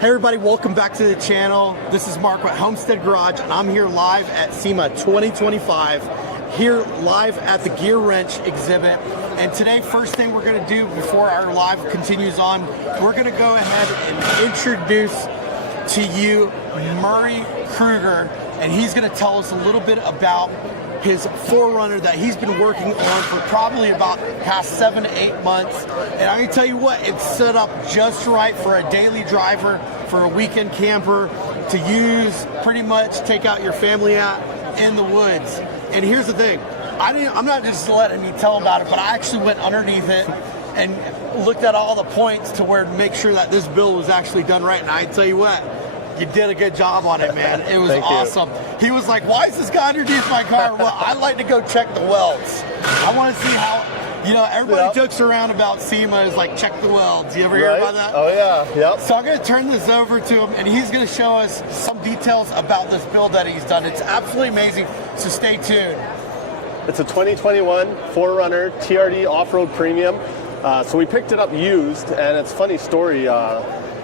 Hey everybody, welcome back to the channel. This is Mark with Homestead Garage, and I'm here live at SEMA 2025, here live at the GEARWRENCH exhibit. And today, first thing we're gonna do before our live continues on, we're gonna go ahead and introduce to you Murray Kruger, and he's gonna tell us a little bit about his 4Runner that he's been working on for probably about past 7 to 8 months. And I can tell you what, it's set up just right for a daily driver, for a weekend camper to use, pretty much take out your family out in the woods. And here's the thing, I'm not just letting you tell about it, but I actually went underneath it and looked at all the points to where to make sure that this build was actually done right. And I tell you what, you did a good job on it, man. It was awesome. He was like, why is this guy underneath my car? Well, I like to go check the welds. I want to see how, you know, everybody jokes around about SEMA is like, check the welds. You ever hear about that? Oh yeah, yep. So I'm gonna turn this over to him and he's gonna show us some details about this build that he's done. It's absolutely amazing, so stay tuned. It's a 2021 4Runner TRD Off-Road Premium. So we picked it up used, and it's a funny story.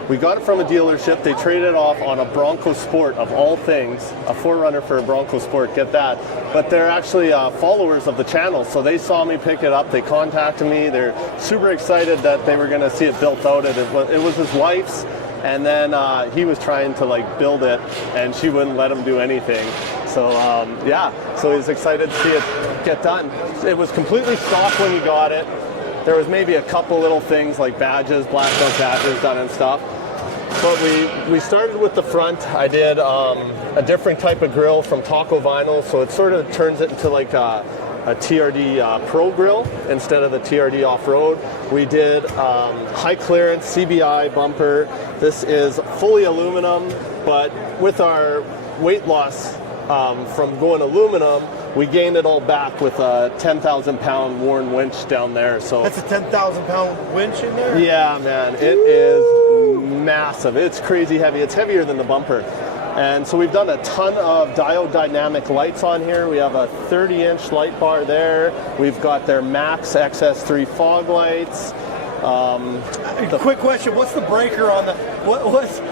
We got it from a dealership. They traded it off on a Bronco Sport, of all things. A 4Runner for a Bronco Sport, get that. But they're actually followers of the channel, so they saw me pick it up. They contacted me. They're super excited that they were going to see it built out. It was his wife's, and then he was trying to like build it, and she wouldn't let him do anything. So yeah, so he's excited to see it get done. It was completely stock when he got it. There was maybe a couple little things like badges, black belt badges done and stuff. But we started with the front. I did a different type of grill from Taco Vinyl, so it sort of turns it into like a TRD Pro grill instead of the TRD Off-Road. We did high clearance CBI bumper. This is fully aluminum, but with our weight loss from going aluminum, we gained it all back with a 10,000 pound Warren winch down there. So that's a 10,000 pound winch in there? Yeah, man, it is massive. It's crazy heavy. It's heavier than the bumper. And so we've done a ton of diode dynamic lights on here. We have a 30-inch light bar there. We've got their Max XS3 fog lights. Quick question, what's the breaker on the,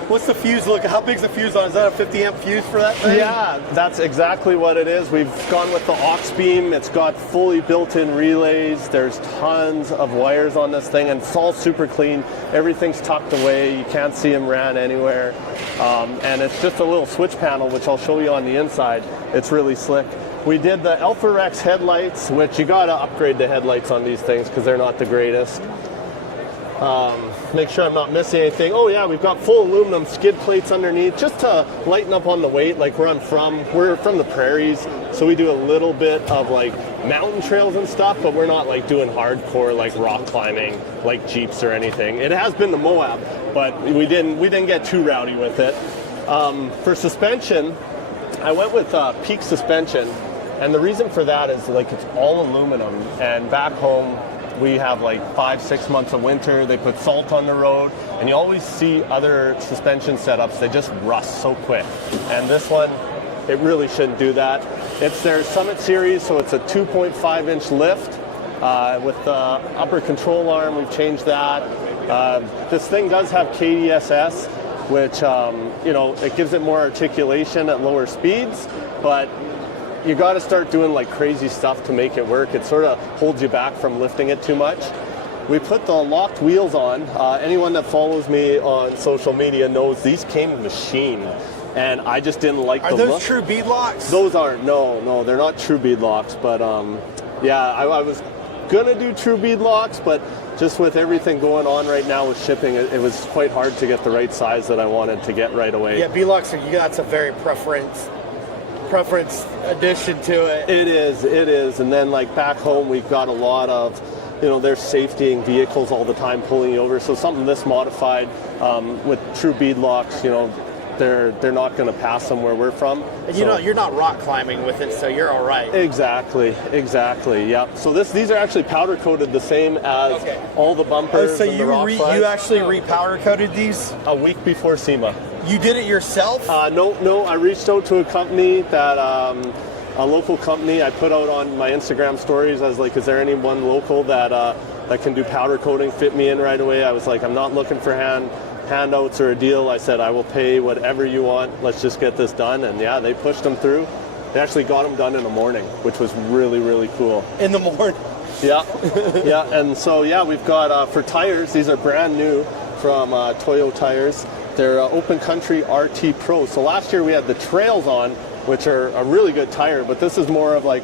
what's the fuse look, how big's the fuse on? Is that a 50 amp fuse for that thing? Yeah, that's exactly what it is. We've gone with the aux beam. It's got fully built-in relays. There's tons of wires on this thing, and it's all super clean. Everything's tucked away. You can't see them ran anywhere. And it's just a little switch panel, which I'll show you on the inside. It's really slick. We did the Alpha Rex headlights, which you gotta upgrade the headlights on these things because they're not the greatest. Make sure I'm not missing anything. Oh yeah, we've got full aluminum skid plates underneath just to lighten up on the weight. Like we're from the prairies, so we do a little bit of like mountain trails and stuff, but we're not like doing hardcore like rock climbing like Jeeps or anything. It has been to Moab, but we didn't get too rowdy with it. For suspension, I went with Peak suspension, and the reason for that is like it's all aluminum, and back home we have like 5-6 months of winter. They put salt on the road, and you always see other suspension setups, they just rust so quick. And this one, it really shouldn't do that. It's their Summit series, so it's a 2.5-inch lift with the upper control arm. We've changed that. This thing does have KDSS, which you know, it gives it more articulation at lower speeds, but you got to start doing like crazy stuff to make it work. It sort of holds you back from lifting it too much. We put the locked wheels on. Anyone that follows me on social media knows these came machined, and I just didn't like the look. Are those true bead locks? Those aren't. No, they're not true bead locks. But yeah, I was gonna do true bead locks, but just with everything going on right now with shipping, it was quite hard to get the right size that I wanted to get right away. Yeah, bead locks, that's a very preference addition to it. It is. And then like back home, we've got a lot of, you know, there's safetying vehicles all the time pulling you over. So something this modified with true bead locks, you know, they're not going to pass them where we're from. And you know, you're not rock climbing with it, so you're all right. Exactly. Yep. So these are actually powder coated the same as all the bumpers. Oh, so and you actually re-powder coated these a week before SEMA. You did it yourself? No. I reached out to a company that a local company. I put out on my Instagram stories. I was like, is there anyone local that can do powder coating, fit me in right away? I was like, I'm not looking for hand handouts or a deal. I said, I will pay whatever you want. Let's just get this done. And yeah, they pushed them through. They actually got them done in the morning, which was really, really cool. In the morning? Yeah, yeah. And so, yeah, we've got, for tires, these are brand new from Toyo Tires. They're Open Country RT Pro. So last year we had the Trails on, which are a really good tire, but this is more of like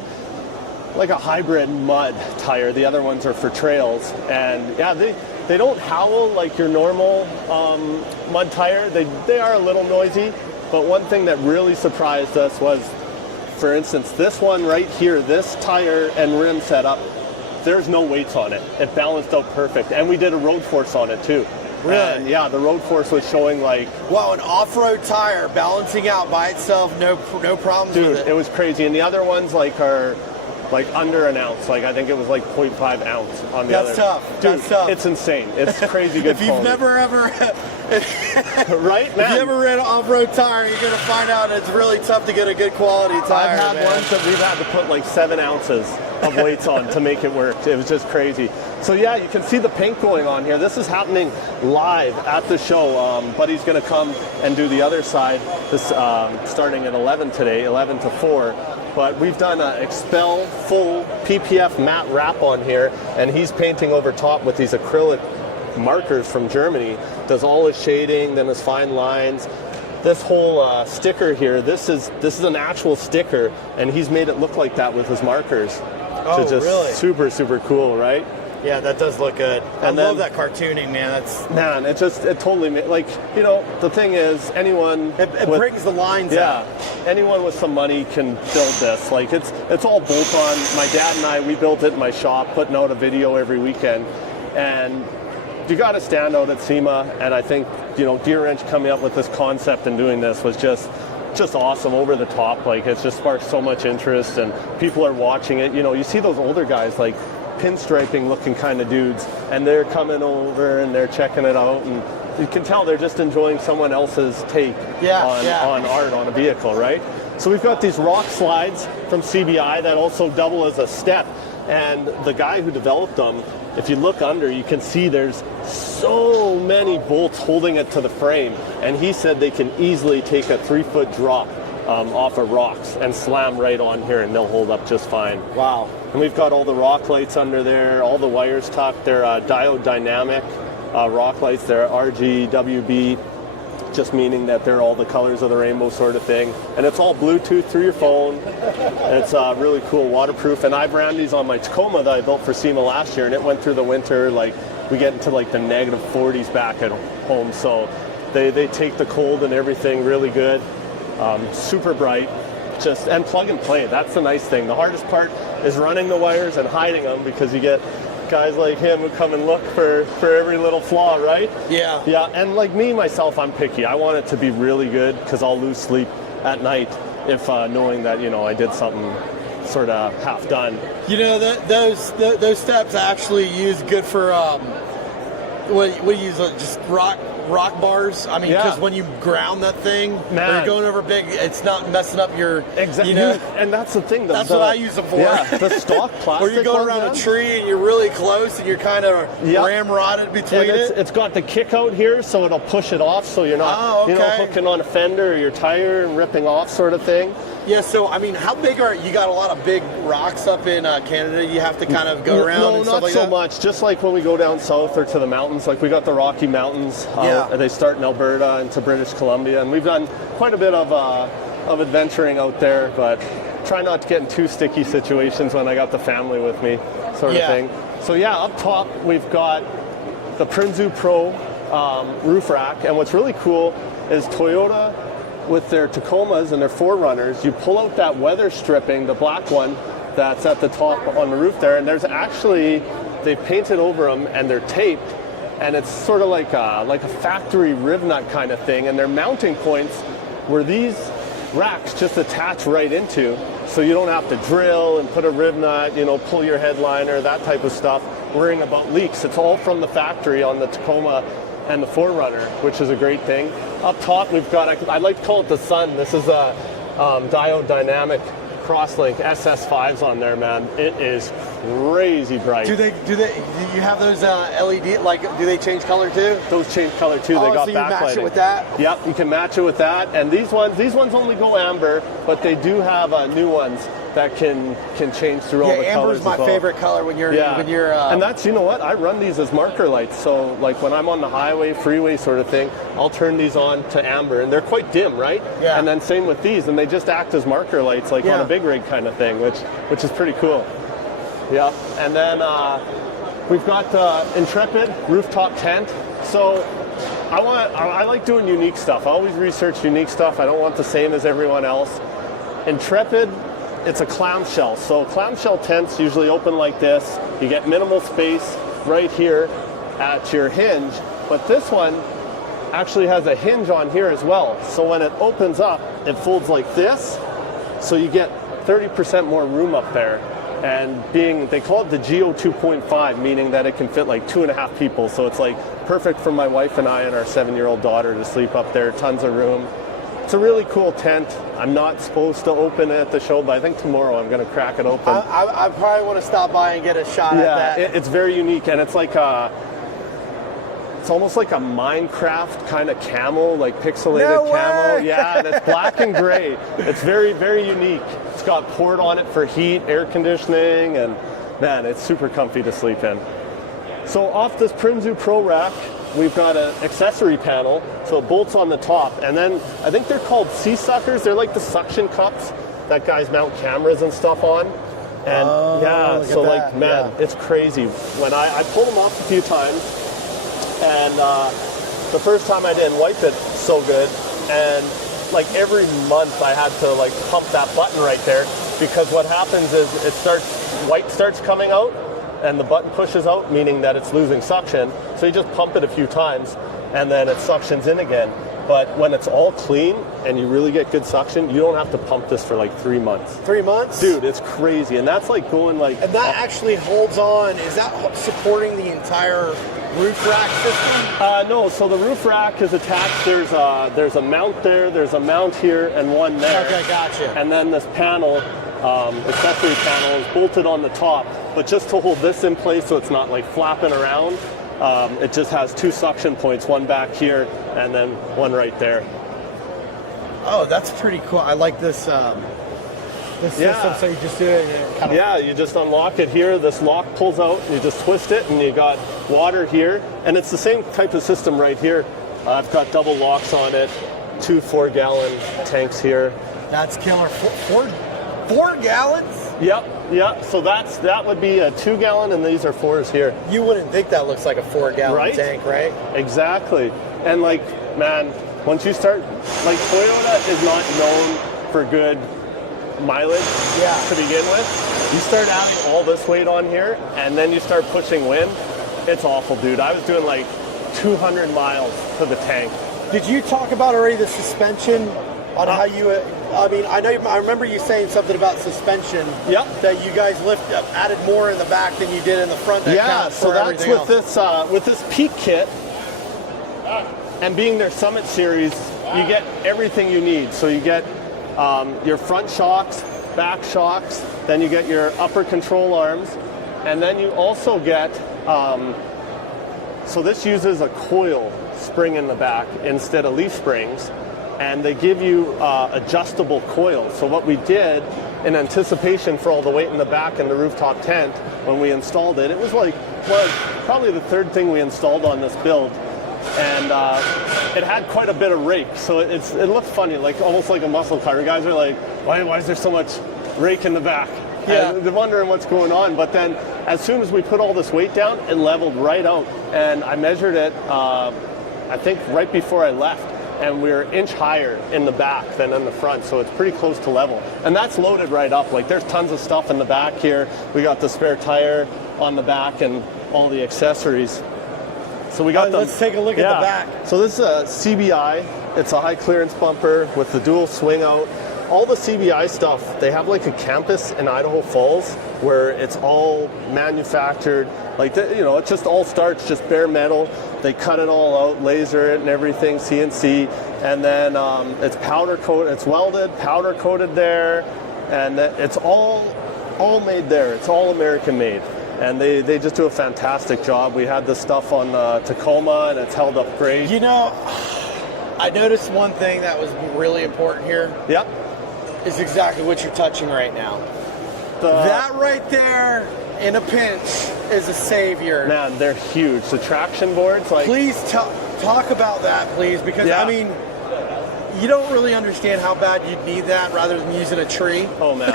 a hybrid mud tire. The other ones are for trails. And yeah, they don't howl like your normal mud tire. They are a little noisy, but one thing that really surprised us was, for instance, this one right here, this tire and rim setup, there's no weights on it. It balanced out perfect. And we did a road force on it too. Really? And yeah, the road force was showing like... Wow, an off-road tire balancing out by itself, no problems Dude, with it. It was crazy. And the other ones are like under an ounce. Like I think it was like 0.5 ounce on the other. That's tough. Dude, that's tough. It's insane. It's crazy good If you've never ever... right, man? If you ever ran an off-road tire, you're going to find out it's really tough to get a good quality tire, I've had man. ones that we've had to put like 7 ounces of weights on to make it work. It was just crazy. So yeah, you can see the paint going on here. This is happening live at the show. Buddy's going to come and do the other side. This starting at 11 today, 11 to 4. But we've done an Expel full PPF matte wrap on here, and he's painting over top with these acrylic markers from Germany. Does all his shading, then his fine lines. This whole sticker here, this is an actual sticker, and he's made it look like that with his markers. Oh, so just really? super, super cool, right? Yeah, that does look good. I And love then- that cartooning, man. Man, it totally, like, you know, the thing is, anyone... It brings the lines out. Anyone with some money can build this. Like, it's all bolt-on. My dad and I, we built it in my shop, putting out a video every weekend. And you got to stand out at SEMA, and I think, you know, GEARWRENCH coming up with this concept and doing this was just awesome, over the top. Like, it's just sparked so much interest, and people are watching it. You know, you see those older guys, like, pinstriping looking kind of dudes, and they're coming over and they're checking it out, and you can tell they're just enjoying someone else's take on art on a vehicle, right? So we've got these rock slides from CBI that also double as a step, and the guy who developed them, if you look under, you can see there's so many bolts holding it to the frame, and he said they can easily take a 3-foot drop off of rocks and slam right on here, and they'll hold up just fine. Wow. And we've got all the rock lights under there, all the wires tucked. They're diode dynamic rock lights. They're RGWB, just meaning that they're all the colors of the rainbow sort of thing. And it's all Bluetooth through your phone. It's really cool, waterproof. And I've ran these on my Tacoma that I built for SEMA last year, and it went through the winter. Like, we get into like the negative 40s back at home. So they take the cold and everything really good. Super bright. And plug and play. That's the nice thing. The hardest part is running the wires and hiding them, because you get guys like him who come and look for every little flaw, right? Yeah. Yeah, and like me, myself, I'm picky. I want it to be really good, because I'll lose sleep at night if knowing that, you know, I did something sort of half done. You know, those steps I actually use good for, what do you use, just rock bars? I mean, because when you ground that thing, or you're going over big, it's not messing up your... Exactly. You know, and that's the thing. That's what I use them for. Yeah, the stock plastic. Or you go around a tree and you're really close and you're kind of ramrodded between it. It's got the kick out here, so it'll push it off, so you're not you know, hooking on a fender or your tire and ripping off sort of thing. Yeah, so, I mean, how big are... You got a lot of big rocks up in Canada you have to kind of go around and stuff like that? No, not so much. Just like when we go down south or to the mountains, like we got the Rocky Mountains. They start in Alberta into British Columbia, and we've done quite a bit of adventuring out there, but try not to get in too sticky situations when I got the family with me, sort of thing. So yeah, up top we've got the Prinzu Pro roof rack, and what's really cool is Toyota, with their Tacomas and their 4Runners, you pull out that weather stripping, the black one that's at the top on the roof there, and there's actually, they've painted over them and they're taped, and it's sort of like a factory riv nut kind of thing, and they're mounting points where these racks just attach right into, so you don't have to drill and put a riv nut, you know, pull your headliner, that type of stuff, worrying about leaks. It's all from the factory on the Tacoma and the 4Runner, which is a great thing. Up top, we've got, I like to call it the sun. This is a diode dynamic crosslink SS5s on there, man. It is crazy bright. Do you have those LED, like, do they change color too? Those change color too. They got so you match backlighting. it with that? Yep, you can match it with that. And these ones only go amber, but they do have new ones that can change through all the colors. Amber's my favorite color when you're and that's, you know what, I run these as marker lights. So like when I'm on the highway, freeway sort of thing, I'll turn these on to amber, and they're quite dim, right? Yeah. And then same with these, and they just act as marker lights, like on a big rig kind of thing, which is pretty cool. Yep. And then we've got Intrepid rooftop tent. So I like doing unique stuff. I always research unique stuff. I don't want the same as everyone else. Intrepid, it's a clamshell. So clamshell tents usually open like this. You get minimal space right here at your hinge, but this one actually has a hinge on here as well. So when it opens up, it folds like this. So you get 30% more room up there. And they call it the GO 2.5, meaning that it can fit like 2.5 people. So it's like perfect for my wife and I and our 7-year-old daughter to sleep up there, tons of room. It's a really cool tent. I'm not supposed to open it at the show, but I think tomorrow I'm going to crack it open. I probably want to stop by and get a shot at that. It's very unique, and it's like it's almost like a Minecraft kind of camo, like pixelated camo. Yeah, and it's black and gray. It's very, very unique. It's got port on it for heat, air conditioning, and man, it's super comfy to sleep in. So off this Primzu Pro rack, we've got an accessory panel, so it bolts on the top, and then I think they're called sea suckers. They're like the suction cups that guys mount cameras and stuff on. And so like, man, it's crazy. When I pulled them off a few times, and the first time I didn't wipe it so good, and like every month I had to like pump that button right there, because what happens is white starts coming out, and the button pushes out, meaning that it's losing suction. So you just pump it a few times, and then it suctions in again. But when it's all clean and you really get good suction, you don't have to pump this for like 3 months. 3 months? Dude, it's crazy. And that's like going like... And that actually holds on. Is that supporting the entire roof rack system? No, so the roof rack is attached. There's a mount there, there's a mount here, and one there. Okay, gotcha. And then this panel, accessory panel, is bolted on the top. But just to hold this in place so it's not like flapping around, it just has 2 suction points, one back here and then one right there. Oh, that's pretty cool. I like this system. So you just do it and it kind of... you just unlock it here. This lock pulls out, you just twist it, and you got water here. And it's the same type of system right here. I've got double locks on it, 2 4-gallon tanks here. That's killer. 4 gallons? Yep. So that would be a 2-gallon, and these are 4s here. You wouldn't think that looks like a 4-gallon tank, right? Exactly. And like, man, once you start, like, Toyota is not known for good mileage to begin with. You start adding all this weight on here, and then you start pushing wind. It's awful, dude. I was doing like 200 miles to the tank. Did you talk about already the suspension on how you? I mean, I remember you saying something about suspension. Yep. That you guys added more in the back than you did in the front. So that's with this Peak kit, and being their Summit series, you get everything you need. So you get your front shocks, back shocks, then you get your upper control arms, and then you also get. So this uses a coil spring in the back instead of leaf springs. And they give you adjustable coils. So what we did in anticipation for all the weight in the back and the rooftop tent, when we installed it, it was like probably the 3rd thing we installed on this build. And it had quite a bit of rake. So it looked funny, like almost like a muscle car. You guys are like, why is there so much rake in the back? Yeah. And they're wondering what's going on. But then as soon as we put all this weight down, it leveled right out. And I measured it, I think right before I left. And we're an inch higher in the back than in the front, so it's pretty close to level. And that's loaded right up. Like, there's tons of stuff in the back here. We got the spare tire on the back and all the accessories. So we got let's take a look at the back. So this is a CBI. It's a high clearance bumper with the dual swing out. All the CBI stuff, they have like a campus in Idaho Falls where it's all manufactured. Like, it just all starts just bare metal. They cut it all out, laser it and everything, CNC, and then it's powder coated, it's welded, powder coated there, and it's all all made there. It's all American made. And they just do a fantastic job. We had this stuff on Tacoma, and it's held up great. You know, I noticed one thing that was really important here. Yep. Is exactly what you're touching right now. That right there, in a pinch, is a savior. Man, they're huge. The traction boards, like... Please talk about that, please, because, yeah. I mean, you don't really understand how bad you'd need that rather than using a tree. Oh, man.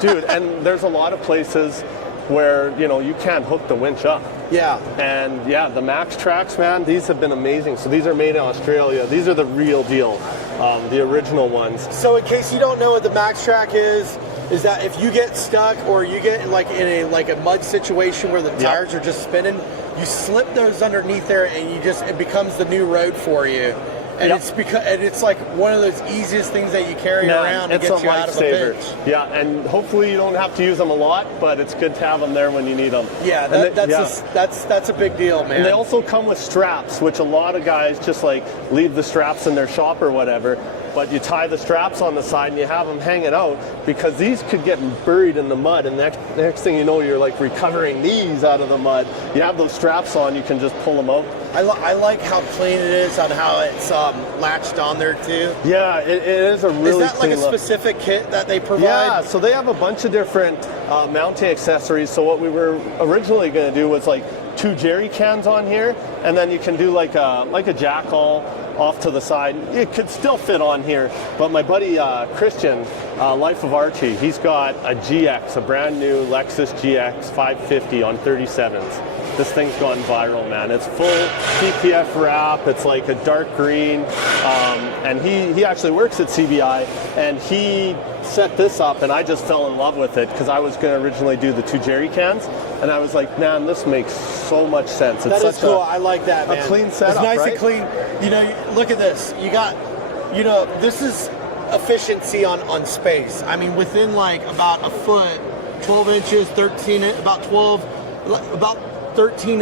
Dude, and there's a lot of places where, you know, you can't hook the winch up. Yeah. And, yeah, the Max Tracks, man, these have been amazing. So these are made in Australia. These are the real deal, the original ones. So in case you don't know what the Max Track is that if you get stuck or you get like in a mud situation where the tires are just spinning, you slip those underneath there and it becomes the new road for you. And it's like one of those easiest things that you carry around to get you out of a pinch. Yeah, and hopefully you don't have to use them a lot, but it's good to have them there when you need them. Yeah, that's a big deal, man. And they also come with straps, which a lot of guys just like leave the straps in their shop or whatever. But you tie the straps on the side and you have them hanging out because these could get buried in the mud, and next thing you know, you're like recovering these out of the mud. You have those straps on, you can just pull them out. I like how clean it is on how it's latched on there too. Yeah, it is a really clean. Is that like a specific kit that they provide? Yeah, so they have a bunch of different mounting accessories. So what we were originally going to do was like 2 jerry cans on here, and then you can do like a jackal off to the side. It could still fit on here, but my buddy Christian, Life of Archie, he's got a GX, a brand new Lexus GX 550 on 37s. This thing's gone viral, man. It's full PPF wrap. It's like a dark green, and he actually works at CBI, and he set this up, and I just fell in love with it because I was going to originally do the 2 jerry cans, and I was like, man, this makes so much sense. It's that is cool. I like that, man. A clean setup, it's nice right? and clean. You know, look at this. You got, you know, this is efficiency on space. I mean, within like about a foot, 12 inches, 13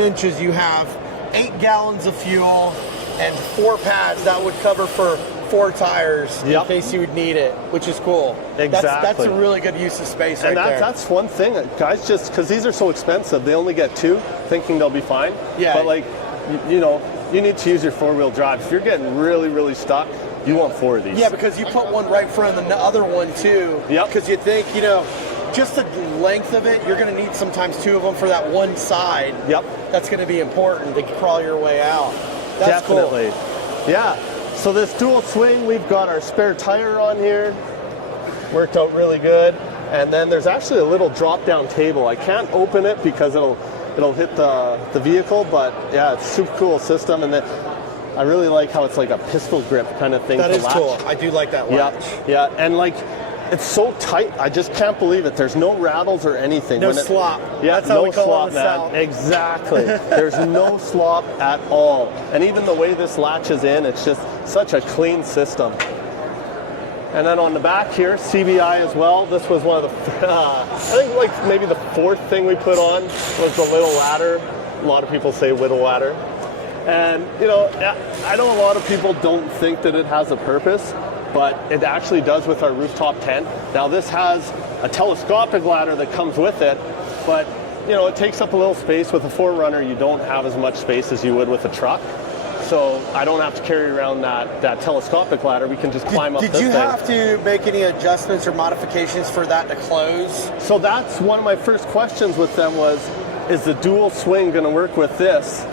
inches, you have 8 gallons of fuel and 4 pads that would cover for 4 tires in case you would need it, which is cool. Exactly. That's a really good use of space right there. That's one thing. Guys, just because these are so expensive, they only get 2, thinking they'll be fine. Yeah. But like, you know, you need to use your 4-wheel drive. If you're getting really, really stuck, you want 4 of these. Yeah, because you put one right in front of the other one too. Yep. Because you think, you know, just the length of it, you're going to need sometimes 2 of them for that one side. Yep. That's going to be important to crawl your way out. That's Definitely. cool. Yeah. So this dual swing, we've got our spare tire on here. Worked out really good. And then there's actually a little drop-down table. I can't open it because it'll hit the vehicle, but yeah, it's a super cool system. And then I really like how it's like a pistol grip kind of thing. That is latch. cool. I do like that latch. Yeah, and like, it's so tight. I just can't believe it. There's no rattles or anything. No slop. Yeah, that's how no we call slop, it in the man. South. Exactly. There's no slop at all. And even the way this latches in, it's just such a clean system. And then on the back here, CBI as well. This was one of the, I think like maybe the 4th thing we put on was the little ladder. A lot of people say whittle ladder. And, you know, I know a lot of people don't think that it has a purpose, but it actually does with our rooftop tent. Now this has a telescopic ladder that comes with it, but you know, it takes up a little space. With a 4Runner, you don't have as much space as you would with a truck. So I don't have to carry around that telescopic ladder. We can just climb up this thing. Did you have to make any adjustments or modifications for that to close? So that's one of my first questions with them was, is the dual swing going to work with this?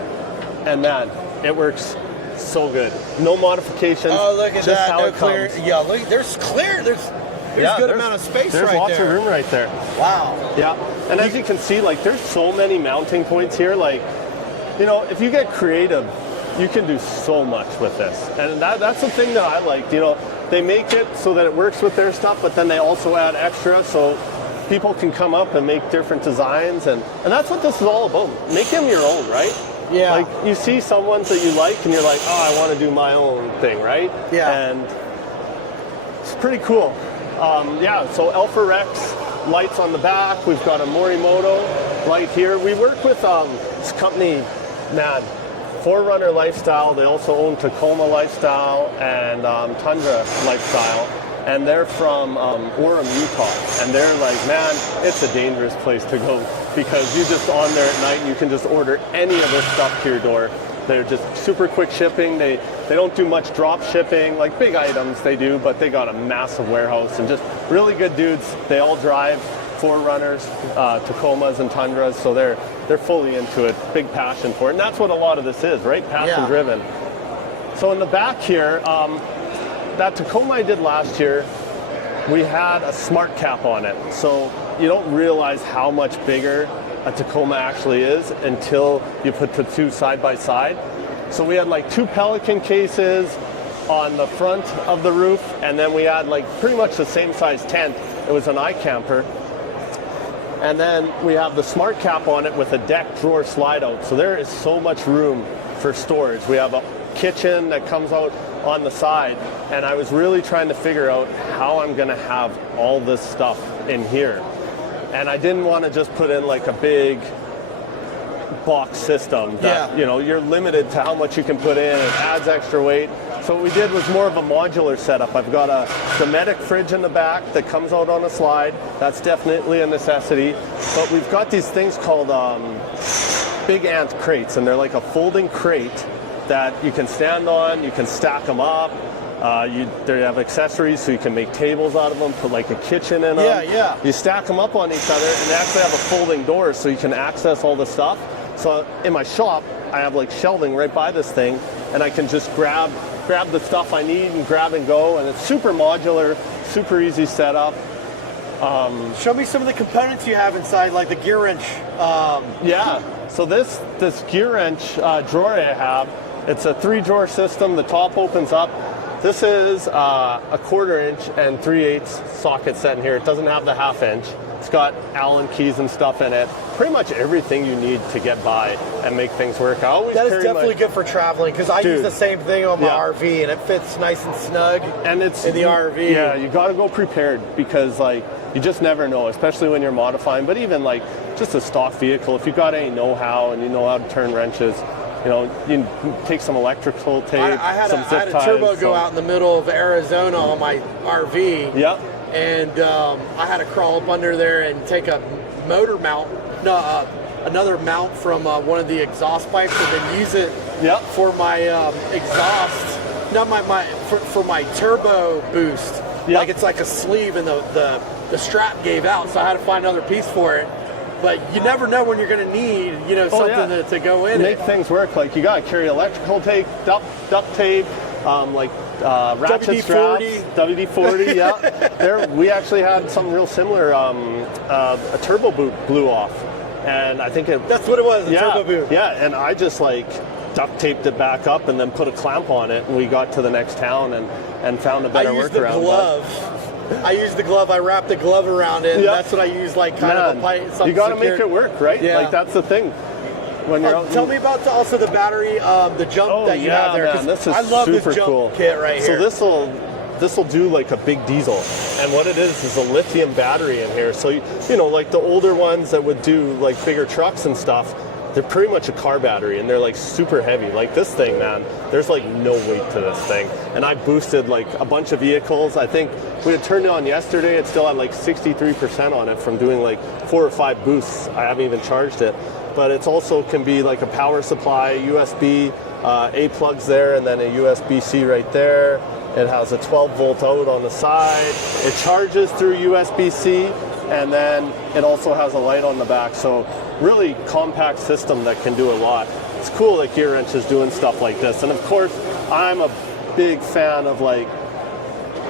And man, it works so good. No modifications. Oh, look at just that. how No it clear. comes. Yeah, look, there's clear. There's a good amount of space right there. There's lots of room right there. Wow. Yeah. And as you can see, like, there's so many mounting points here. Like, you know, if you get creative, you can do so much with this. And that's the thing that I like. You know, they make it so that it works with their stuff, but then they also add extra so people can come up and make different designs. And that's what this is all about. Make them your own, right? Yeah. Like, you see some ones that you like, and you're like, oh, I want to do my own thing, right? Yeah. And it's pretty cool. Yeah, so Alpha Rex lights on the back. We've got a Morimoto light here. We work with this company, man, 4Runner Lifestyle. They also own Tacoma Lifestyle and Tundra Lifestyle. and they're from Orem, Utah, and they're like, man, it's a dangerous place to go because you're just on there at night and you can just order any of this stuff to your door. They're just super quick shipping. They don't do much drop shipping, like big items they do, but they got a massive warehouse and just really good dudes. They all drive Forerunners, Tacomas and Tundras, so they're fully into it, big passion for it. And that's what a lot of this is, right? Passion driven. So in the back here, that Tacoma I did last year, we had a smart cap on it. So you don't realize how much bigger a Tacoma actually is until you put the two side by side. So we had like 2 Pelican cases on the front of the roof, and then we had like pretty much the same size tent. It was an iCamper. And then we have the smart cap on it with a deck drawer slide out. So there is so much room for storage. We have a kitchen that comes out on the side, and I was really trying to figure out how I'm gonna have all this stuff in here. And I didn't want to just put in like a big box system that, you know, you're limited to how much you can put in. It adds extra weight. So what we did was more of a modular setup. I've got a Dometic fridge in the back that comes out on a slide. That's definitely a necessity. But we've got these things called big ant crates, and they're like a folding crate that you can stand on, you can stack them up. They have accessories so you can make tables out of them, put like a kitchen in them. You stack them up on each other, and they actually have a folding door so you can access all the stuff. So in my shop, I have like shelving right by this thing, and I can just grab the stuff I need and grab and go, and it's super modular, super easy setup. Show me some of the components you have inside, like the gear wrench. So this gear wrench drawer I have, it's a 3-drawer system. The top opens up. This is a 1/4 inch and 3/8 socket set in here. It doesn't have the 1/2 inch. It's got Allen keys and stuff in it. Pretty much everything you need to get by and make things work. I always that is definitely good for traveling, because I use the same thing on my RV, and it fits nice and snug. And it's in the RV. Yeah, you got to go prepared, because like you just never know, especially when you're modifying. But even like just a stock vehicle, if you got any know-how and you know how to turn wrenches, you know, you can take some electrical tape, I had some zip ties. a turbo go out in the middle of Arizona on my RV. Yep. And I had to crawl up under there and take a motor mount, another mount from one of the exhaust pipes, and then use it for my exhaust, not for my turbo boost. Like it's like a sleeve, and the strap gave out, so I had to find another piece for it. But you never know when you're going to need, you know, something to go in. Make things work. Like you got to carry electrical tape, duct tape, ratchet straps, WD-40. Yeah, we actually had something real similar. A turbo boot blew off, and I think that's what it was. A turbo boot. Yeah, and I just like duct taped it back up and then put a clamp on it, and we got to the next town and found a better workaround. I used the glove. I wrapped the glove around it. And that's what I use, like kind of a pipe. You got to make it work, right? Yeah. Like that's the thing. When you're out, tell me about also the battery, the jump that you have there. Man, this is I love super this jump cool kit right here. So this will do like a big diesel, and what it is a lithium battery in here. So you know, like the older ones that would do like bigger trucks and stuff, they're pretty much a car battery, and they're like super heavy. Like this thing, man, there's like no weight to this thing. And I boosted like a bunch of vehicles. I think we had turned it on yesterday. It still had like 63% on it from doing like 4 or 5 boosts. I haven't even charged it. But it's also can be like a power supply, USB, A plugs there, and then a USB-C right there. It has a 12-volt out on the side. It charges through USB-C, and then it also has a light on the back. So really compact system that can do a lot. It's cool that GEARWRENCH is doing stuff like this. And of course, I'm a big fan of like,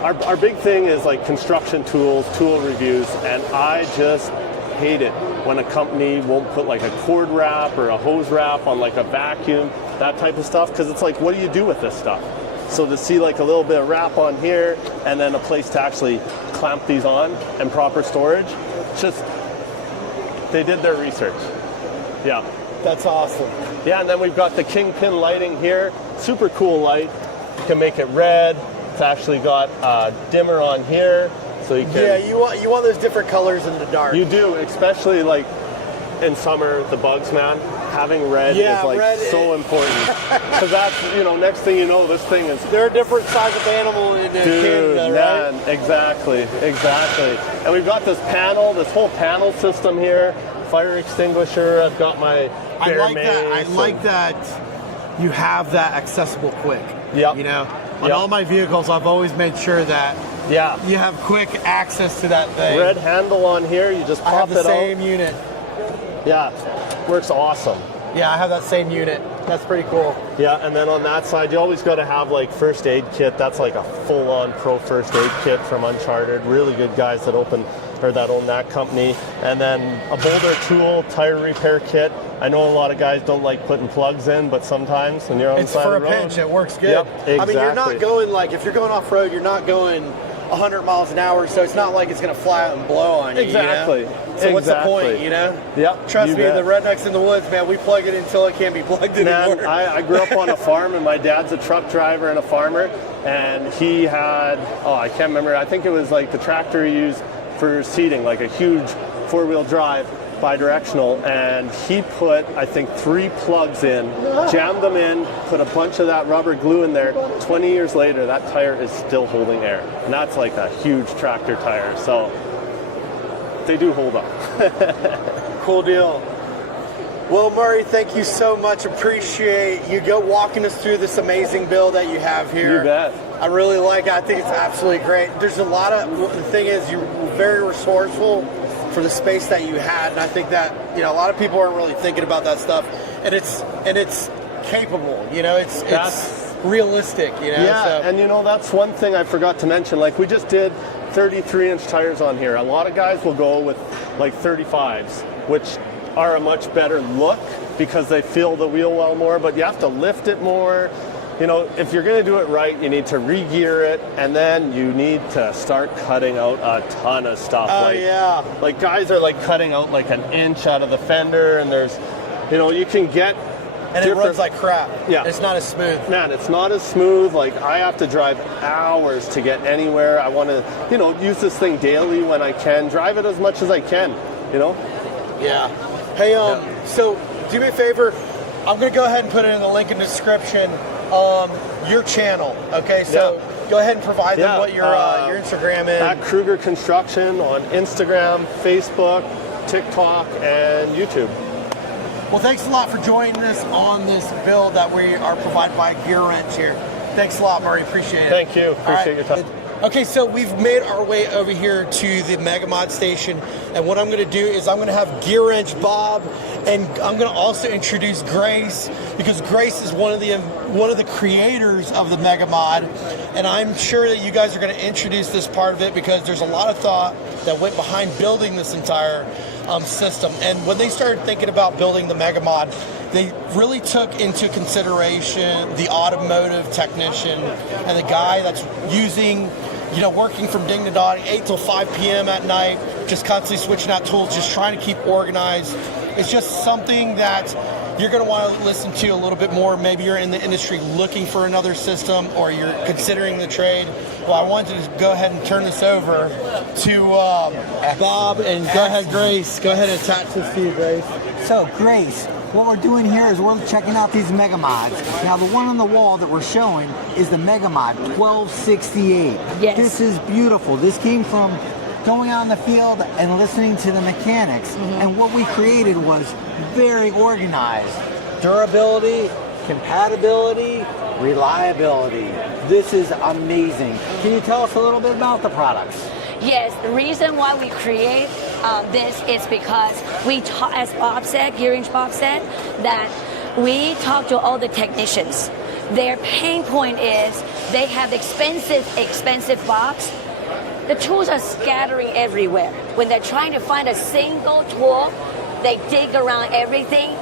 our big thing is like construction tools, tool reviews, and I just hate it when a company won't put like a cord wrap or a hose wrap on like a vacuum, that type of stuff, because it's like, what do you do with this stuff? So to see like a little bit of wrap on here and then a place to actually clamp these on and proper storage, just, they did their research. Yeah. That's awesome. Yeah, and then we've got the Kingpin lighting here. Super cool light. You can make it red. It's actually got a dimmer on here. So you can, yeah, you want those different colors in the dark. You do, especially like in summer, the bugs, man. having red Yeah, is like red so important. Because that's, you know, next thing you know, this thing is... They're a different size of animal in Canada, right? Man, exactly. And we've got this panel, this whole panel system here, fire extinguisher. I've got my bear I like that you have that accessible quick. Yep. You know, on all my vehicles, I've always made sure that you have quick access to that thing. Red handle on here, you just pop it out. I have the same unit. Yeah, works awesome. Yeah, I have that same unit. That's pretty cool. Yeah, and then on that side, you always got to have like first aid kit. That's like a full-on pro first aid kit from Uncharted. Really good guys that own that company. And then a boulder tool, tire repair kit. I know a lot of guys don't like putting plugs in, but sometimes when you're on the side of the road, it's for a pinch. It works good. Yep, exactly. I mean, you're not going like, if you're going off road, you're not going 100 miles an hour, so it's not like it's going to fly out and blow on you. Exactly. You know? So what's the point, you know? Yep. Trust me, the rednecks in the woods, man, we plug it until it can't be plugged anymore. Man, I grew up on a farm, and my dad's a truck driver and a farmer, and he had, I can't remember, I think it was like the tractor he used for seeding, like a huge four-wheel drive, Bi-Directional, and he put, I think, 3 plugs in, jammed them in, put a bunch of that rubber glue in there. 20 years later, that tire is still holding air, and that's like a huge tractor tire, so they do hold up. Cool deal. Well, Murray, thank you so much. Appreciate you walking us through this amazing build that you have here. You bet. I really like it. I think it's absolutely great. There's a lot of, the thing is, you're very resourceful for the space that you had, and I think that, you know, a lot of people aren't really thinking about that stuff, and it's capable, you know, it's realistic, you know. Yeah, so. and you know, that's one thing I forgot to mention. Like, we just did 33-inch tires on here. A lot of guys will go with like 35s, which are a much better look because they feel the wheel well more, but you have to lift it more. You know, if you're going to do it right, you need to re-gear it, and then you need to start cutting out a ton of stuff. Like guys are like cutting out like an inch out of the fender, and there's, you know, you can get and it runs like crap. Yeah. It's not as smooth. Man, it's not as smooth. Like, I have to drive hours to get anywhere. I want to, you know, use this thing daily when I can. Drive it as much as I can, you know? Yeah. Hey, so do me a favor. I'm going to go ahead and put it in the link in the description. Your channel, okay? So go ahead and provide them what your Instagram is. At Kruger Construction on Instagram, Facebook, TikTok, and YouTube. Well, thanks a lot for joining us on this build that we are provided by GEARWRENCH here. Thanks a lot, Murray. Appreciate it. Thank you. Appreciate your time. Okay, so we've made our way over here to the Megamod station, and what I'm going to do is I'm going to have GEARWRENCH Bob, and I'm going to also introduce Grace, because Grace is one of the creators of the Megamod, and I'm sure that you guys are going to introduce this part of it because there's a lot of thought that went behind building this entire system. And when they started thinking about building the Megamod, they really took into consideration the automotive technician and the guy that's using, you know, working from ding to dong, 8 till 5 p.m. at night, just constantly switching out tools, just trying to keep organized. It's just something that you're going to want to listen to a little bit more. Maybe you're in the industry looking for another system, or you're considering the trade. Well, I wanted to go ahead and turn this over to Bob, and go ahead, Grace. Go ahead and attach this to you, Grace. So, Grace, what we're doing here is we're checking out these Megamods. Now, the one on the wall that we're showing is the Megamod 1268. Yes. This is beautiful. This came from going out in the field and listening to the mechanics. And what we created was very organized. Durability, compatibility, reliability. This is amazing. Can you tell us a little bit about the products? Yes, the reason why we create this is because we talk, as Bob said, GEARWRENCH Bob said, that we talk to all the technicians. Their pain point is they have expensive box. The tools are scattering everywhere. When they're trying to find a single tool, they dig around everything,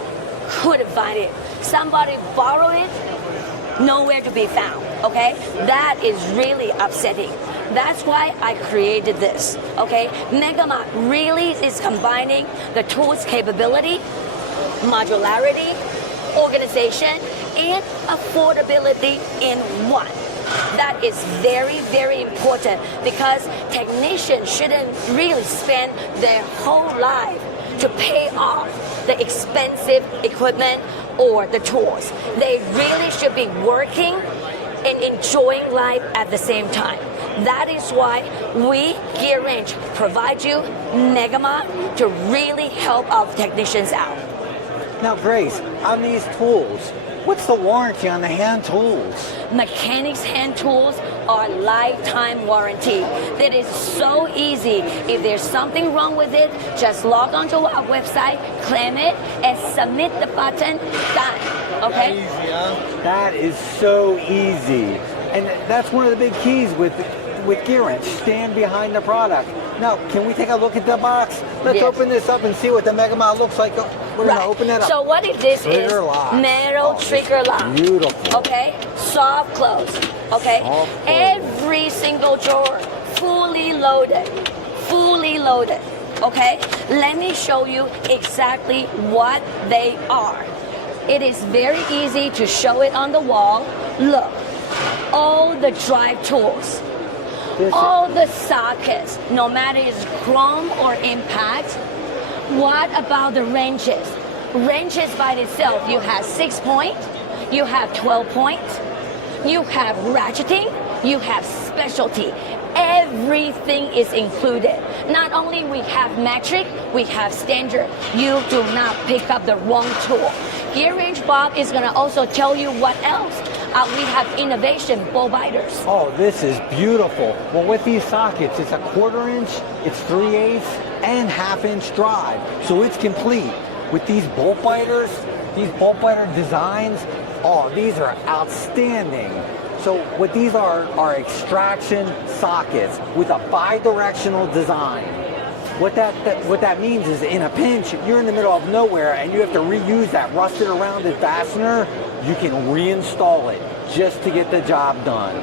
couldn't find it. Somebody borrowed it, nowhere to be found, okay? That is really upsetting. That's why I created this, okay? Megamod really is combining the tool's capability, modularity, organization, and affordability in one. That is very, very important because technicians shouldn't really spend their whole life to pay off the expensive equipment or the tools. They really should be working and enjoying life at the same time. That is why we, GEARWRENCH, provide you Megamod to really help our technicians out. Now, Grace, on these tools, what's the warranty on the hand tools? Mechanics hand tools are lifetime warranty. That is so easy. If there's something wrong with it, just log onto our website, claim it, and submit the button. Done. Okay? Easy, huh? That is so easy. And that's one of the big keys with GEARWRENCH. Stand behind the product. Now, can we take a look at the box? Let's Yes. open this up and see what the Megamod looks like. We're going to open it up. So what if this Trigger is lock. metal trigger lock? Beautiful. Okay? Soft close. Okay? Soft close. Every single drawer, fully loaded. Fully loaded. Okay? Let me show you exactly what they are. It is very easy to show it on the wall. Look. All the drive tools. All the sockets, no matter it's chrome or impact. What about the wrenches? Wrenches by itself, you have 6-point, you have 12-point, you have ratcheting, you have specialty. Everything is included. Not only we have metric, we have standard. You do not pick up the wrong tool. GEARWRENCH Bob is going to also tell you what else. We have innovation ball biters. Oh, this is beautiful. Well, with these sockets, it's a 1/4 inch, it's 3/8, and 1/2 inch drive. So it's complete. With these bolt biters, these bolt biter designs, oh, these are outstanding. So what these are extraction sockets with a bi-directional design. What that means is in a pinch, you're in the middle of nowhere and you have to reuse that rusted around fastener, you can reinstall it just to get the job done.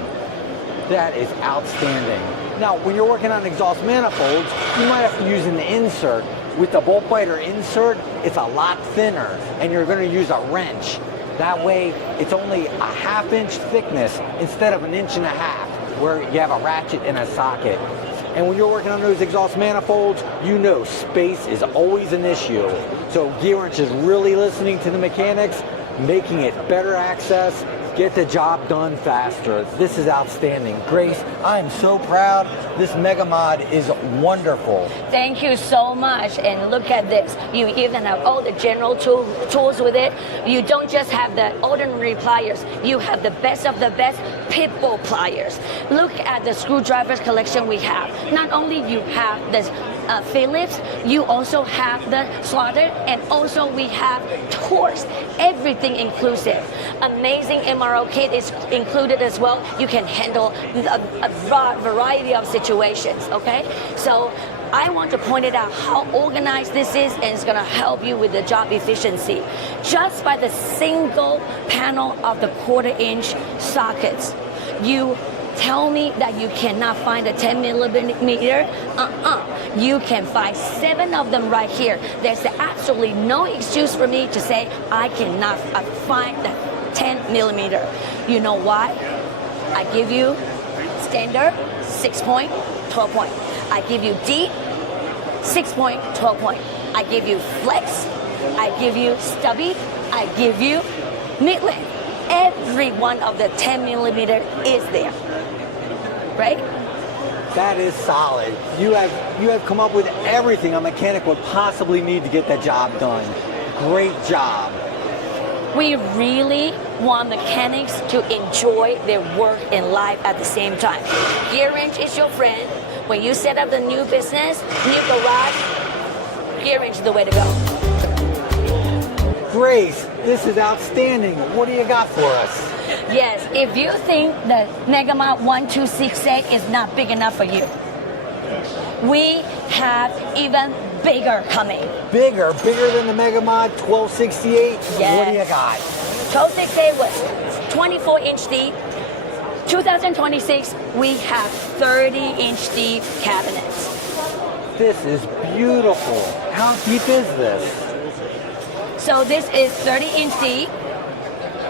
That is outstanding. Now, when you're working on exhaust manifolds, you might have to use an insert. With the bolt biter insert, it's a lot thinner and you're going to use a wrench. That way, it's only a 1/2 inch thickness instead of 1.5 inches, where you have a ratchet and a socket. And when you're working on those exhaust manifolds, you know space is always an issue. So GEARWRENCH is really listening to the mechanics, making it better access, get the job done faster. This is outstanding. Grace, I'm so proud. This Megamod is wonderful. Thank you so much. And look at this. You even have all the general tools with it. You don't just have the ordinary pliers. You have the best of the best pit bull pliers. Look at the screwdrivers collection we have. Not only you have the Phillips, you also have the Slaughter, and also we have Torx. Everything inclusive. Amazing MRO kit is included as well. You can handle a variety of situations, okay? So I want to point it out how organized this is, and it's going to help you with the job efficiency. Just by the single panel of the 1/4 inch sockets, you tell me that you cannot find a 10 millimeter? You can find 7 of them right here. There's absolutely no excuse for me to say I cannot find the 10 millimeter. You know why? I give you standard, 6-point, 12-point. I give you deep, 6-point, 12-point. I give you flex. I give you stubby. I give you mid-length. Every one of the 10 millimeter is there. Right? That is solid. You have come up with everything a mechanic would possibly need to get the job done. Great job. We really want mechanics to enjoy their work and life at the same time. GEARWRENCH is your friend. When you set up the new business, new garage, GEARWRENCH is the way to go. Grace, this is outstanding. What do you got for us? Yes, if you think the Megamod 1268 is not big enough for you, we have even bigger coming. Bigger than the Megamod 1268? Yes. What do you got? 1268 was 24-inch deep. 2026, we have 30-inch deep cabinets. This is beautiful. How deep is this? So this is 30-inch deep.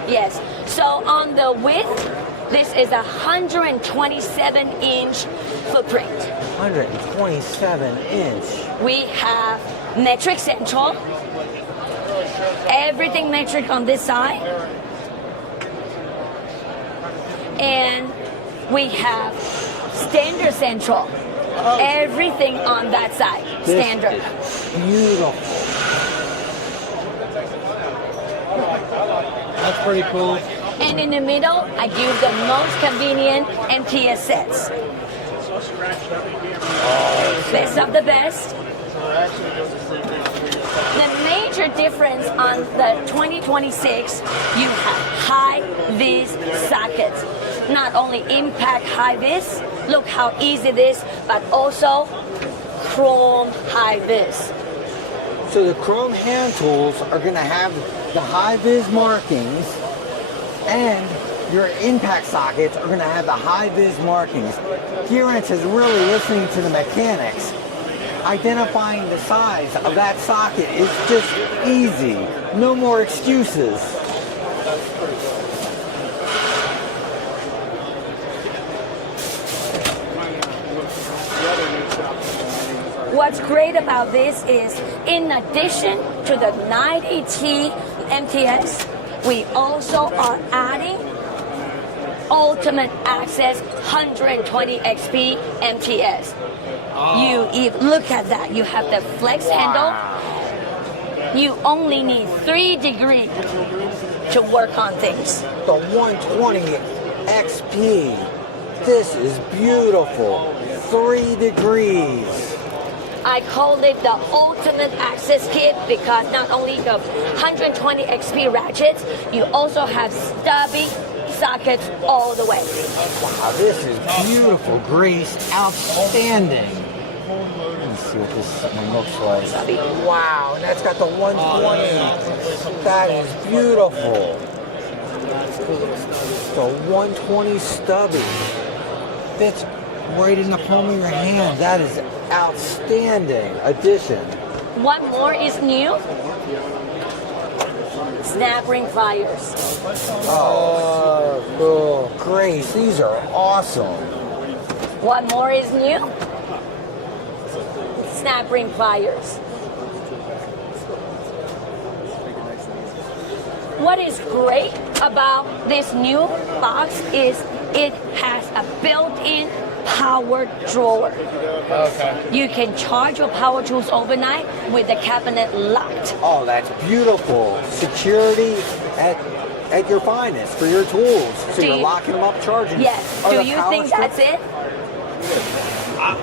Yes. So on the width, This is a 127-inch footprint. 127-inch. We have metric central. Everything metric on this side. And we have standard central. Everything on that side, standard. Beautiful. That's pretty cool. And in the middle, I use the most convenient MTS sets. Best of the best. The major difference on the 2026, you have high-vis sockets. Not only impact high-vis, look how easy it is, but also chrome high-vis. So the chrome hand tools are going to have the high-vis markings, and your impact sockets are going to have the high-vis markings. GEARWRENCH is really listening to the mechanics. Identifying the size of that socket is just easy. No more excuses. What's great about this is, in addition to the 90T MTS, we also are adding Ultimate Access 120 XP MTS. You look at that. You have the flex handle. You only need 3 degrees to work on things. The 120 XP. This is beautiful. 3 degrees. I called it the Ultimate Access Kit because not only the 120 XP ratchets, you also have stubby sockets all the way. Wow, this is beautiful, Grace. Outstanding. Let me see what this one looks like. Wow, and that's got the 120. That is beautiful. The 120 stubby. Fits right in the palm of your hand. That is outstanding addition. One more is new. Snap ring pliers. Oh, cool. Grace, these are awesome. One more is new. Snap ring pliers. What is great about this new box is it has a built-in power drawer. Okay. You can charge your power tools overnight with the cabinet locked. Oh, that's beautiful. Security at your finest for your tools. So you're locking them up, charging. Yes. Are Do the you power think strips- that's it?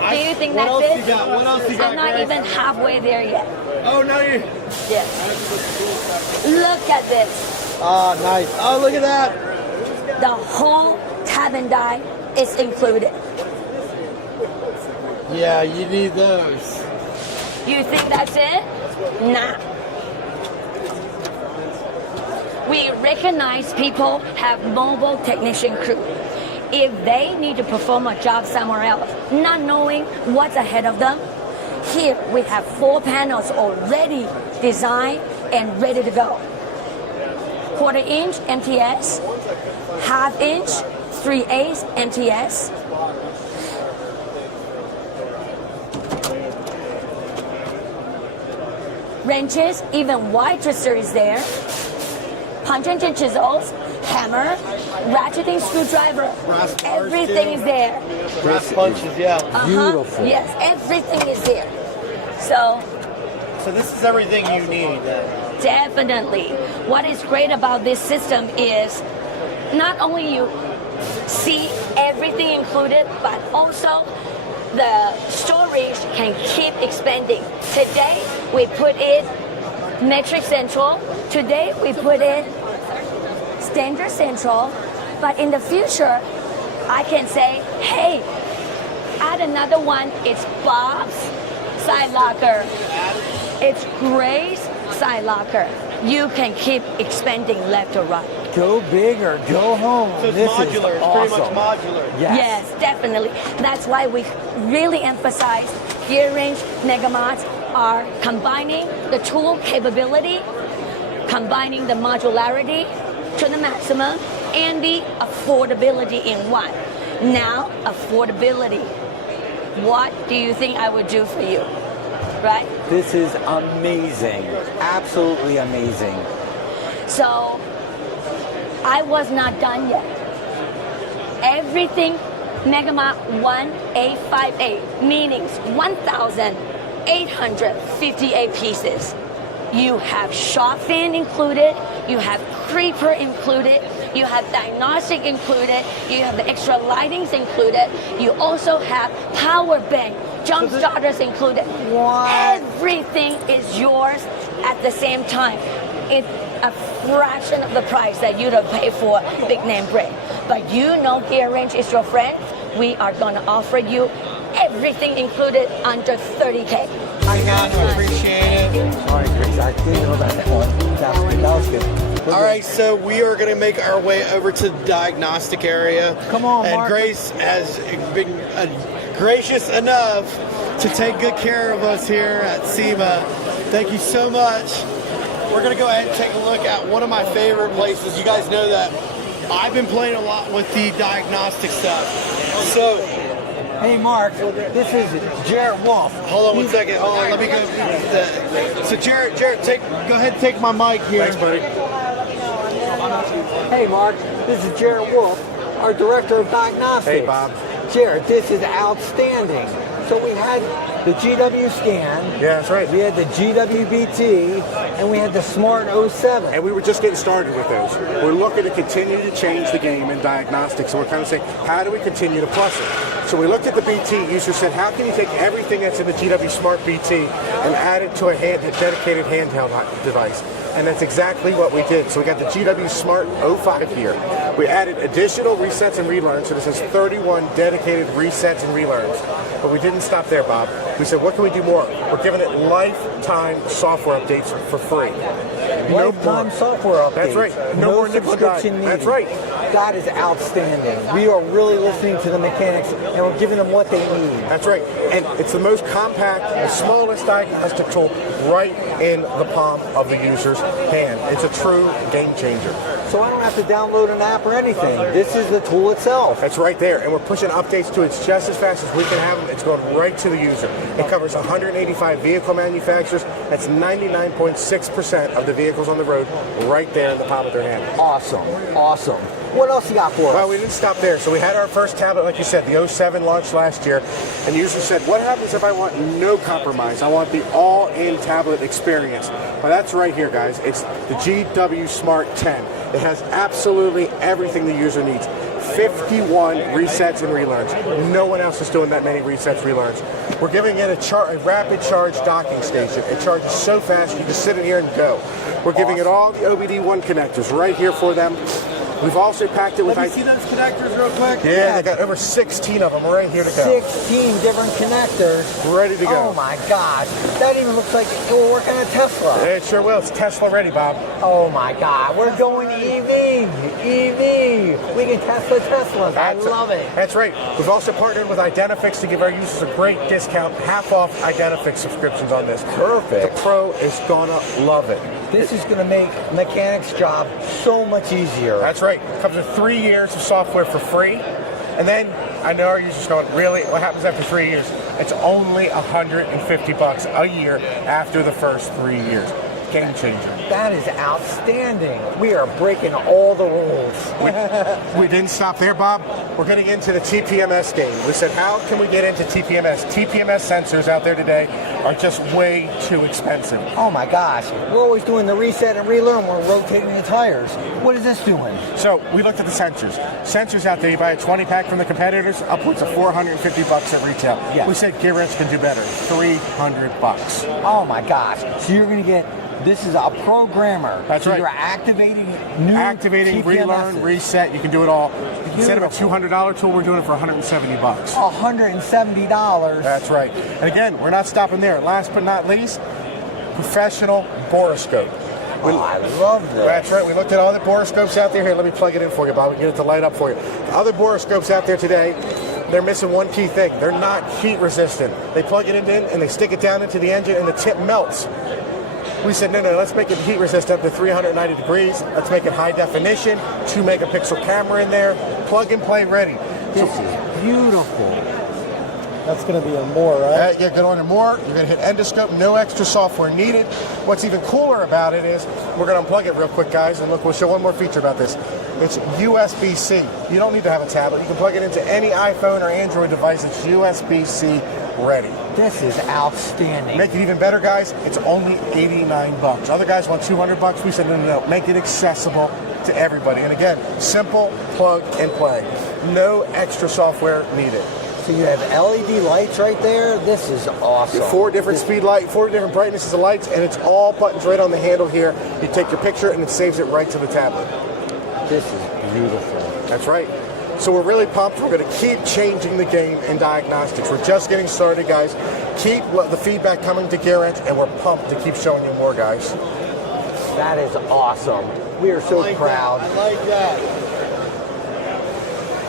Do you think What that's else it? you got? What else you got, I'm not Grace? even halfway there yet. Oh, no, you. Yes. Look at this. Oh, nice. Oh, look at that. The whole tab and die is included. Yeah, you need those. You think that's it? Nah. We recognize people have mobile technician crew. If they need to perform a job somewhere else, not knowing what's ahead of them, here we have 4 panels already designed and ready to go. 1/4 inch MTS, 1/2 inch, 3/8 MTS. Wrenches, even wide twister is there. Punch and chisels, hammer, ratcheting screwdriver. Brass bars, Everything too. is there. Brass punches, yeah. Beautiful. Yes, everything is there. So So this is everything you need. definitely, what is great about this system is not only you see everything included, but also the storage can keep expanding. Today we put in metric central. Today we put in standard central. But in the future, I can say, hey, add another one. It's Bob's side locker. It's Gray's side locker. You can keep expanding left or right. Go big or go home. So it's This modular. is It's pretty awesome. much modular. Yes. Yes, definitely. That's why we really emphasize GEARWRENCH Megamods are combining the tool capability, combining the modularity to the maximum, and the affordability in one. Now, affordability. What do you think I would do for you? Right? This is amazing. Absolutely amazing. So, I was not done yet. Everything Megama 1858, meaning 1,858 pieces. You have shop fan included, you have creeper included, you have diagnostic included, you have the extra lightings included, you also have power bank, jump starters included. What? Everything is yours at the same time. It's a fraction of the price that you'd have paid for big name brand. But you know GEARWRENCH is your friend. We are going to offer you everything included under 30K. I appreciate it. All right, Chris, I didn't know about that one. That was good. All right, so we are going to make our way over to the diagnostic area. Come on, and Mark. Grace has been gracious enough to take good care of us here at SEMA. Thank you so much. We're going to go ahead and take a look at one of my favorite places. You guys know that I've been playing a lot with the diagnostic stuff. So, hey, Mark, this is Jarrett Wolf. hold on one second. Hold on, let me go. So, Jarrett, go ahead and take my mic here. Thanks, buddy. Hey, Mark, this is Jarrett Wolf, our Director of Diagnostics. Hey, Bob. Jarrett, this is outstanding. So we had the GW Scan. Yeah, that's right. We had the GWBT, and we had the Smart 07. And we were just getting started with those. We're looking to continue to change the game in diagnostics. So we're kind of saying, how do we continue to plus it? So we looked at the BT. Users said, how can you take everything that's in the GW Smart BT and add it to a dedicated handheld device? And that's exactly what we did. So we got the GW Smart 05 here. We added additional resets and relearns. So this has 31 dedicated resets and relearns. But we didn't stop there, Bob. We said, what can we do more? We're giving it lifetime software updates for free. Lifetime software updates. That's right. No more nickel subscription dime. needed. That's right. That is outstanding. We are really listening to the mechanics, and we're giving them what they need. That's right. And it's the most compact, the smallest diagnostic tool right in the palm of the user's hand. It's a true game changer. So I don't have to download an app or anything. This is the tool itself. That's right there. And we're pushing updates to it just as fast as we can have them. It's going right to the user. It covers 185 vehicle manufacturers. That's 99.6% of the vehicles on the road right there in the palm of their hand. Awesome. Awesome. What else you got for us? Well, we didn't stop there. So we had our first tablet, like you said, the 07 launched last year. And the user said, what happens if I want no compromise? I want the all-in tablet experience. Well, that's right here, guys. It's the GW Smart 10. It has absolutely everything the user needs. 51 resets and relearns. No one else is doing that many resets, relearns. We're giving it a rapid charge docking station. It charges so fast, you just sit in here and go. We're giving it all the OBD1 connectors right here for them. We've also packed it with... Let me see those connectors real quick. Yeah, I got over 16 of them right here to go. 16 different connectors. Ready to go. Oh my gosh. That even looks like it will work on a Tesla. It sure will. It's Tesla ready, Bob. Oh my God. We're going EV. EV. We can Teslas. I love it. That's right. We've also partnered with Identifix to give our users a great discount, half off Identifix subscriptions on this. Perfect. The Pro is gonna love it. This is going to make mechanics' job so much easier. That's right. It comes with 3 years of software for free. And then, I know our users going, really? What happens after 3 years? It's only $150 a year after the first 3 years. Game changer. That is outstanding. We are breaking all the rules. We didn't stop there, Bob. We're getting into the TPMS game. We said, how can we get into TPMS? TPMS sensors out there today are just way too expensive. Oh my gosh. We're always doing the reset and relearn. We're rotating the tires. What is this doing? So we looked at the sensors. Sensors out there, you buy a 20-pack from the competitors, upwards of $450 at retail. Yeah. We said GEARWRENCH can do better. $300. Oh my gosh. So you're going to get, this is a programmer. That's so right. You're activating new relearn, TPMSs. reset, you can do it all. Instead of a $200 tool, we're doing it for $170. $170. That's right. And again, we're not stopping there. Last but not least, professional boroscope. Oh, I love this. That's right. We looked at all the boroscopes out there. Here, let me plug it in for you, Bob. We can get it to light up for you. The other boroscopes out there today, they're missing one key thing. They're not heat resistant. They plug it in and they stick it down into the engine and the tip melts. We said, no, let's make it heat resist up to 390 degrees. Let's make it high definition, 2 megapixel camera in there, plug and play ready. This is beautiful. That's going to be a more, right? Yeah, go on to more. You're going to hit endoscope, no extra software needed. What's even cooler about it is, we're going to unplug it real quick, guys, and look, we'll show one more feature about this. It's USB-C. You don't need to have a tablet. You can plug it into any iPhone or Android device. It's USB-C ready. This is outstanding. Make it even better, guys. It's only $89. Other guys want $200. We said, no. Make it accessible to everybody. And again, simple, plug and play. No extra software needed. So you have LED lights right there. This is awesome. 4 different speed light, 4 different brightnesses of lights, and it's all buttons right on the handle here. You take your picture and it saves it right to the tablet. This is beautiful. That's right. So we're really pumped. We're going to keep changing the game in diagnostics. We're just getting started, guys. Keep the feedback coming to GEARWRENCH, and we're pumped to keep showing you more, guys. That is awesome. We are so proud. I like that.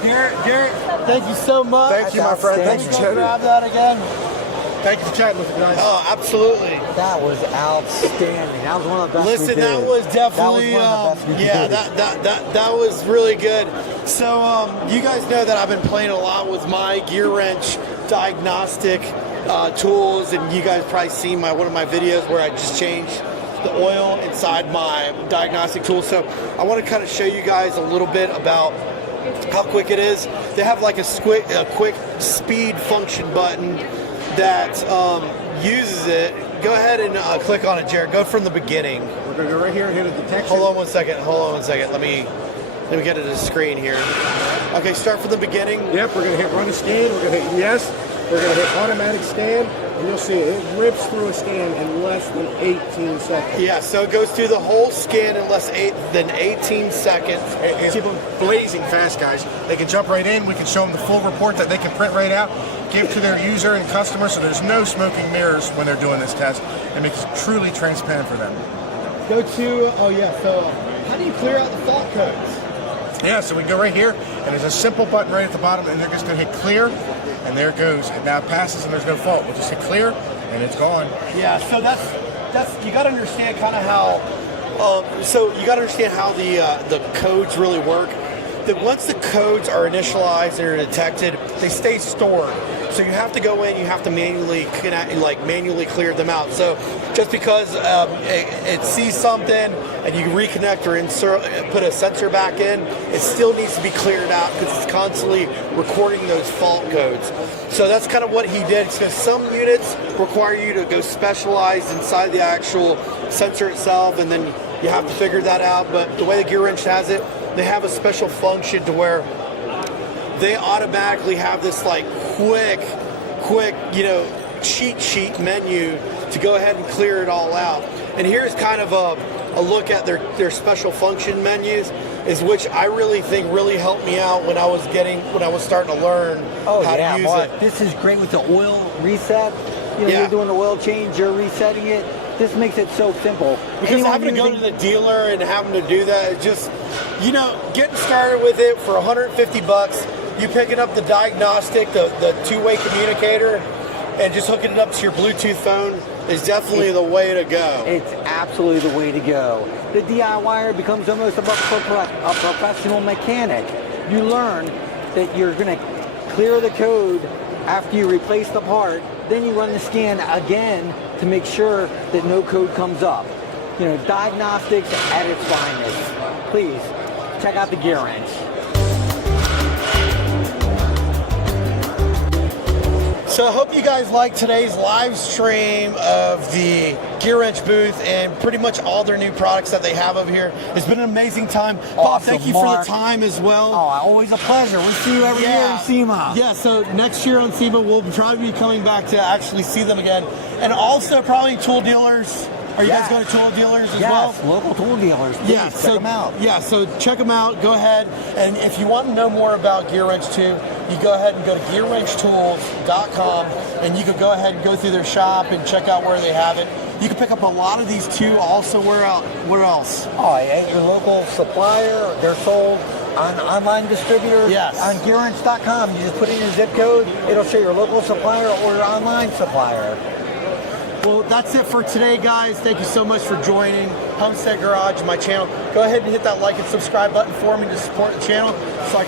Garrett, thank you so much. Thank you, my friend. Thanks for chatting. Grab that again. Thank you for chatting with me, guys. Oh, absolutely. That was outstanding. That was one of the best. Listen, we did. that was definitely, That was one of the best we did. that was really good. So, you guys know that I've been playing a lot with my GEARWRENCH diagnostic tools, and you guys probably seen one of my videos where I just changed the oil inside my diagnostic tool. So, I want to kind of show you guys a little bit about how quick it is. They have like a quick speed function button that uses it. Go ahead and click on it, Jared. Go from the beginning. We're going to go right here and hit a detection. Hold on one second. Let me get to the screen here. Okay, start from the beginning. Yep, we're going to hit run a scan. We're going to hit yes. We're going to hit automatic scan. And you'll see it rips through a scan in less than 18 seconds. Yeah, so it goes through the whole scan in less than 18 seconds. It's blazing fast, guys. They can jump right in. We can show them the full report that they can print right out, give to their user and customer, so there's no smoking mirrors when they're doing this test. It makes it truly transparent for them. Go to, so how do you clear out the fault codes? Yeah, so we go right here, and there's a simple button right at the bottom, and they're just going to hit clear, and there it goes. It now passes, and there's no fault. We'll just hit clear, and it's gone. Yeah, so that's you got to understand kind of how. So you got to understand how the codes really work. That once the codes are initialized and are detected, they stay stored. So you have to go in, you have to manually clear them out. So just because it sees something and you reconnect or put a sensor back in, it still needs to be cleared out because it's constantly recording those fault codes. So that's kind of what he did. Because some units require you to go specialized inside the actual sensor itself, and then you have to figure that out. But the way the GEARWRENCH has it, they have a special function to where they automatically have this like quick, cheat sheet menu to go ahead and clear it all out. And here's kind of a look at their special function menus, is which I really think really helped me out when I was starting to learn how to use it. This is great with the oil reset. You're doing the oil change, you're resetting it. This makes it so simple. Because having to go to the dealer and having to do that, it's just, getting started with it for $150, you picking up the Diagnostic, the two-way communicator, and just hooking it up to your Bluetooth phone is definitely the way to go. It's absolutely the way to go. The DIYer becomes almost a professional mechanic. You learn that you're going to clear the code after you replace the part, then you run the scan again to make sure that no code comes up. Diagnostics at its finest. Please, check out the GEARWRENCH. So I hope you guys liked today's live stream of the GEARWRENCH booth and pretty much all their new products that they have over here. It's been an amazing time. Bob, Awesome, thank you Mark. for the time as well. Oh, always a pleasure. We see you every year in SEMA. Yeah, so next year on SEMA, we'll probably be coming back to actually see them again. And also probably tool dealers. Are you guys going to tool dealers as well? Yes, local tool dealers. Please, check them out. Yeah, so check them out. Go ahead. And if you want to know more about GEARWRENCH too, you go ahead and go to GEARWRENCHTools.com, and you can go ahead and go through their shop and check out where they have it. You can pick up a lot of these too. Also, where else? Oh, yeah, your local supplier. They're sold on online distributors. Yes. On GEARWRENCH.com. You just put in your zip code. It'll show your local supplier or your online supplier. Well, that's it for today, guys. Thank you so much for joining Homestead Garage, my channel. Go ahead and hit that like and subscribe button for me to support the channel so I can